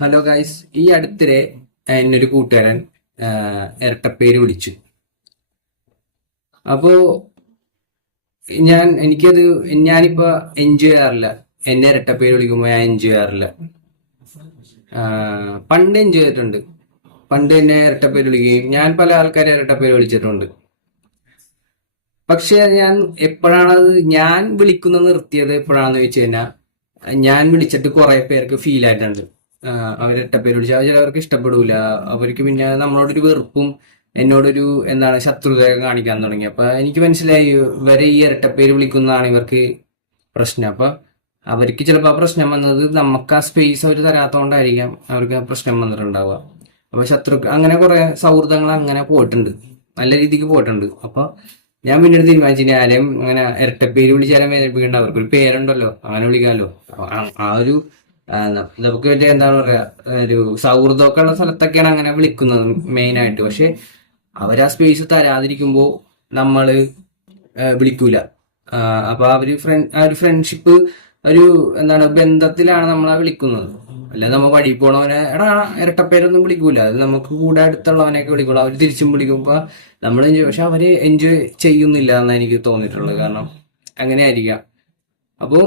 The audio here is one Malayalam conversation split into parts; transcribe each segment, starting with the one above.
ഹലോ ഗായ്സ് ഈ അടുത്തിടെ എന്നൊരു കൂട്ടുകാരൻ ഇരട്ടപ്പേര് വിളിച്ചു. അപ്പോ ഞാൻ എനിക്കത് ഞാനിപ്പോ എൻജോയ് ചെയ്യാറില്ല എന്നെ ഇരട്ടപ്പേര് വിളിക്കുമ്പോൾ ഞാൻ എൻജോയ് ചെയ്യാറില്ല പണ്ട് എൻജോയ് ചെയ്തിട്ടുണ്ട് പണ്ട് എന്നെ ഇരട്ടപ്പേര് വിളിക്കുകയും ഞാൻ പല ആൾക്കാരെ ഇരട്ടപ്പേര് വിളിച്ചിട്ടുണ്ട്. പക്ഷെ ഞാൻ എപ്പോഴാണത് ഞാൻ വിളിക്കുന്നത് നിർത്തിയത് എപ്പോഴാണെന്ന് ചോദിച്ചു കഴിഞ്ഞാൽ ഞാൻ വിളിച്ചിട്ട് കുറെ പേർക്ക് ഫീൽ ആയിട്ടുണ്ട്. അവരെട്ട പേര് വിളിച്ചാൽ ചിലവർക്ക് ഇഷ്ടപ്പെടൂല. അവർക്ക് പിന്നെ നമ്മളോടൊരു വെറുപ്പും എന്നോടൊരു എന്താണ് ശത്രുത കാണിക്കാൻ തുടങ്ങി. അപ്പൊ എനിക്ക് മനസ്സിലായി ഇവരെ ഈ പേര് വിളിക്കുന്നതാണ് ഇവർക്ക് പ്രശ്നം. അപ്പൊ അവർക്ക് ചിലപ്പോൾ ആ പ്രശ്നം വന്നത് നമുക്ക് ആ സ്പേസ് അവർ തരാത്തോണ്ടായിരിക്കാം അവർക്ക് ആ പ്രശ്നം വന്നിട്ടുണ്ടാവുക. അപ്പൊ ശത്രു അങ്ങനെ കുറെ സൗഹൃദങ്ങൾ അങ്ങനെ പോയിട്ടുണ്ട്. നല്ല രീതിക്ക് പോയിട്ടുണ്ട്. അപ്പൊ ഞാൻ പിന്നെ തീരുമാനിച്ചു ആരെയും അങ്ങനെ ഇരട്ടപ്പേര് വിളിച്ചാലും വേദനിപ്പിക്കേണ്ട. അവർക്കൊരു പേരുണ്ടല്ലോ. അങ്ങനെ വിളിക്കാമല്ലോ. ആ- ഒരു നമുക്ക് മറ്റേ എന്താണ് പറയാ ഒരു സൗഹൃദമൊക്കെ ഉള്ള സ്ഥലത്തൊക്കെയാണ് അങ്ങനെ വിളിക്കുന്നത് മെയിൻ ആയിട്ട് പക്ഷെ അവരാ സ്പേസ് തരാതിരിക്കുമ്പോൾ നമ്മൾ വിളിക്കൂല. അപ്പൊ അവർ ഫ്രണ്ട് ആ ഒരു ഫ്രണ്ട്ഷിപ്പ് ഒരു എന്താണ് ബന്ധത്തിലാണ് നമ്മളെ വിളിക്കുന്നത്. അല്ലാതെ നമ്മ വഴി പോണവനെ എടാ ഇരട്ടപ്പേരൊന്നും വിളിക്കൂല. അത് നമുക്ക് കൂടെ അടുത്തുള്ളവനെയൊക്കെ വിളിക്കുള്ളൂ അവർ തിരിച്ചും വിളിക്കുമ്പോ നമ്മൾ എൻജോയ് പക്ഷെ അവർ എൻജോയ് ചെയ്യുന്നില്ല എന്നാണ് എനിക്ക് തോന്നിയിട്ടുള്ളത്. കാരണം അങ്ങനെ ആയിരിക്കാം അപ്പോ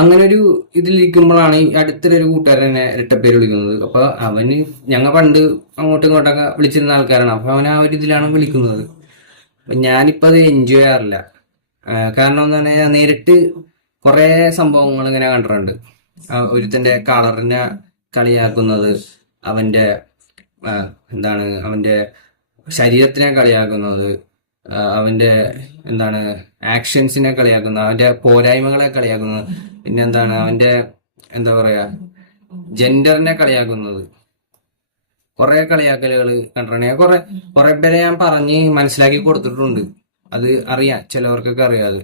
അങ്ങനെ ഒരു ഇതിലിരിക്കുമ്പോഴാണ് ഈ അടുത്തൊരു കൂട്ടുകാരൻ എന്നെ ഇരട്ടപ്പേര് വിളിക്കുന്നത്. അപ്പൊ അവന് ഞങ്ങൾ പണ്ട് അങ്ങോട്ടും ഇങ്ങോട്ടൊക്കെ വിളിച്ചിരുന്ന ആൾക്കാരാണ്. അപ്പൊ അവൻ ആ ഒരു ഇതിലാണ് വിളിക്കുന്നത്. അപ്പൊ ഞാനിപ്പോ അത് എൻജോയ് ചെയ്യാറില്ല. കാരണം എന്താ പറഞ്ഞാൽ നേരിട്ട് കുറെ സംഭവങ്ങൾ ഇങ്ങനെ കണ്ടിട്ടുണ്ട് ഒരുത്തന്റെ കളറിനെ കളിയാക്കുന്നത് അവന്റെ എന്താണ് അവന്റെ ശരീരത്തിനെ കളിയാക്കുന്നത് അവന്റെ എന്താണ് ആക്ഷൻസിനെ കളിയാക്കുന്നത് അവന്റെ പോരായ്മകളെ കളിയാക്കുന്നത് പിന്നെ എന്താണ് അവന്റെ എന്താ പറയാ ജെൻഡറിനെ കളിയാക്കുന്നത്. കുറെ കളിയാക്കലുകൾ കണ്ടിട്ടുണ്ട്. കുറെ കുറെ പേരെ ഞാൻ പറഞ്ഞ് മനസ്സിലാക്കി കൊടുത്തിട്ടുണ്ട്. അത് അറിയാം ചിലവർക്കൊക്കെ അറിയാം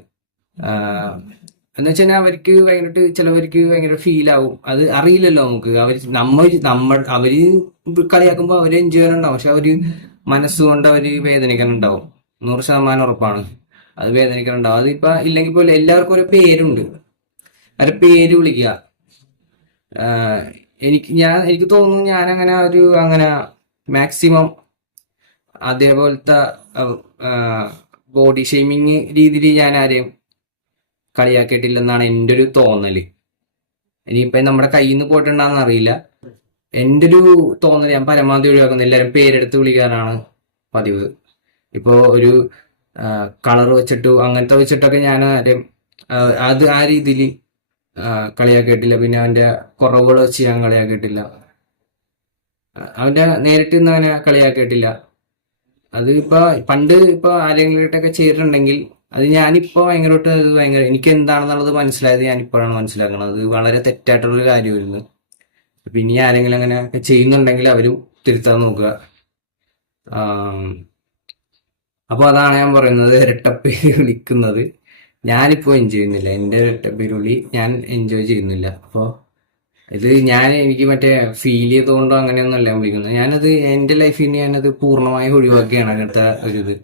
എന്ന് വെച്ചാൽ അവർക്ക് ഭയങ്കരമായിട്ട് ചിലവർക്ക് ഭയങ്കര ഫീൽ ആവും. അത് അറിയില്ലല്ലോ നമുക്ക്. അവർ നമ്മൾ നമ്മൾ അവർ കളിയാക്കുമ്പോൾ അവർ എൻജോയ് ചെയ്യാനുണ്ടാവും പക്ഷെ അവർ മനസ്സുകൊണ്ട് അവർ വേദനിക്കാനുണ്ടാവും. നൂറ് ശതമാനം ഉറപ്പാണ്. അത് വേദനിക്കാനുണ്ടാവും. അതിപ്പോ ഇല്ലെങ്കിൽ പോലും എല്ലാവർക്കും ഒരു പേരുണ്ട്. അവരെ പേര് വിളിക്കുക. എനിക്ക് ഞാൻ എനിക്ക് തോന്നുന്നു ഞാൻ അങ്ങനെ ഒരു അങ്ങനെ മാക്സിമം അതേപോലത്തെ ബോഡി ഷെയ്മിങ് രീതിയിൽ ഞാൻ ആരെയും കളിയാക്കിയിട്ടില്ലെന്നാണ് എന്റെ ഒരു തോന്നൽ. ഇനിയിപ്പോ നമ്മുടെ കയ്യിൽ നിന്ന് പോയിട്ടുണ്ടാന്ന് അറിയില്ല. എന്റെ ഒരു തോന്നൽ ഞാൻ പരമാവധി ഒഴിവാക്കുന്നു. എല്ലാവരും പേരെടുത്ത് വിളിക്കാനാണ് പതിവ്. ഇപ്പോ ഒരു കളർ വെച്ചിട്ട് അങ്ങനത്തെ വെച്ചിട്ടൊക്കെ ഞാൻ ആരും അത് ആ രീതിയിൽ കളിയാക്കിയിട്ടില്ല. പിന്നെ അവന്റെ കുറവുകൾ വെച്ച് ഞാൻ കളിയാക്കിയിട്ടില്ല. അവന്റെ നേരിട്ട് നിന്ന് അവനെ കളിയാക്കിയിട്ടില്ല. അത് ഇപ്പൊ പണ്ട് ഇപ്പൊ ആരെങ്കിലുമായിട്ടൊക്കെ ചെയ്തിട്ടുണ്ടെങ്കിൽ അത് ഞാനിപ്പോ ഭയങ്കരമായിട്ട് അത് ഭയങ്കര എനിക്ക് എന്താണെന്നുള്ളത് മനസ്സിലായത് ഞാൻ ഇപ്പോഴാണ് മനസ്സിലാക്കുന്നത് അത് വളരെ തെറ്റായിട്ടുള്ളൊരു കാര്യമായിരുന്നു. പിന്നെ ആരെങ്കിലും അങ്ങനെ ചെയ്യുന്നുണ്ടെങ്കിൽ അവരും തിരുത്താൻ നോക്കുക. അപ്പോൾ അപ്പൊ അതാണ് ഞാൻ പറയുന്നത് ഇരട്ടപ്പേര് വിളിക്കുന്നത്. ഞാനിപ്പോ എൻജോയ് ചെയ്യുന്നില്ല. എന്റെ ഇരട്ടപ്പേര് വിളി ഞാൻ എൻജോയ് ചെയ്യുന്നില്ല. അപ്പോ ഇത് ഞാൻ എനിക്ക് മറ്റേ ഫീൽ ചെയ്തുകൊണ്ടോ അങ്ങനെയൊന്നും അല്ല വിളിക്കുന്നത്. ഞാനത് എന്റെ ലൈഫിൽ ഞാനത് പൂർണമായി ഒഴിവാക്കുകയാണ് അങ്ങനത്തെ ഒരു ഇത്.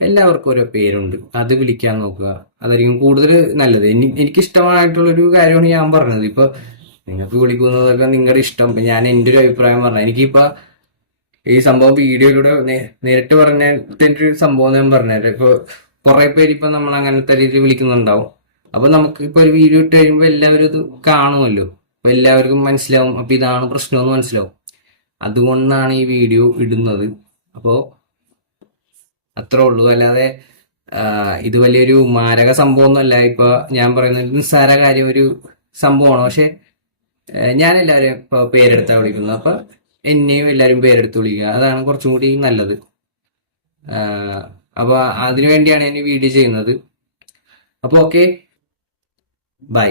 എല്ലാവർക്കും ഓരോ പേരുണ്ട്. അത് വിളിക്കാൻ നോക്കുക. അതായിരിക്കും കൂടുതൽ നല്ലത്. എനി- എനിക്ക് ഇഷ്ടമായിട്ടുള്ളൊരു കാര്യമാണ് ഞാൻ പറഞ്ഞത്. ഇപ്പൊ നിങ്ങൾക്ക് വിളിക്കുന്നതൊക്കെ നിങ്ങളുടെ ഇഷ്ടം. ഇപ്പൊ ഞാൻ എന്റെ ഒരു അഭിപ്രായം പറഞ്ഞു എനിക്കിപ്പോ ഈ സംഭവം വീഡിയോയിലൂടെ നേരിട്ട് പറഞ്ഞ ഒരു സംഭവം ഞാൻ പറഞ്ഞുതരാം ഇപ്പൊ കുറെ പേര് ഇപ്പൊ നമ്മൾ അങ്ങനത്തെ രീതിയിൽ വിളിക്കുന്നുണ്ടാവും. അപ്പൊ നമുക്ക് ഇപ്പൊ ഒരു വീഡിയോ ഇട്ട് കഴിയുമ്പോ എല്ലാവരും ഇത് കാണുമല്ലോ. അപ്പൊ എല്ലാവർക്കും മനസ്സിലാവും. അപ്പൊ ഇതാണ് പ്രശ്നമെന്ന് മനസ്സിലാവും. അതുകൊണ്ടാണ് ഈ വീഡിയോ ഇടുന്നത്. അപ്പോ അത്രേ ഉള്ളൂ. അല്ലാതെ ഇത് വലിയൊരു മാരക സംഭവമൊന്നുമല്ല. ഇപ്പൊ ഞാൻ പറയുന്നത് നിസ്സാര കാര്യം ഒരു സംഭവമാണ്. പക്ഷെ ഞാൻ എല്ലാവരും ഇപ്പൊ പേരെടുത്താ വിളിക്കുന്നത്. അപ്പൊ എന്നെയും എല്ലാവരും പേരെടുത്ത് വിളിക്കുക. അതാണ് കുറച്ചും കൂടി നല്ലത്. അപ്പൊ അതിനു വേണ്ടിയാണ് ഞാൻ വീഡിയോ ചെയ്യുന്നത്. അപ്പൊ ഓക്കെ. ബൈ.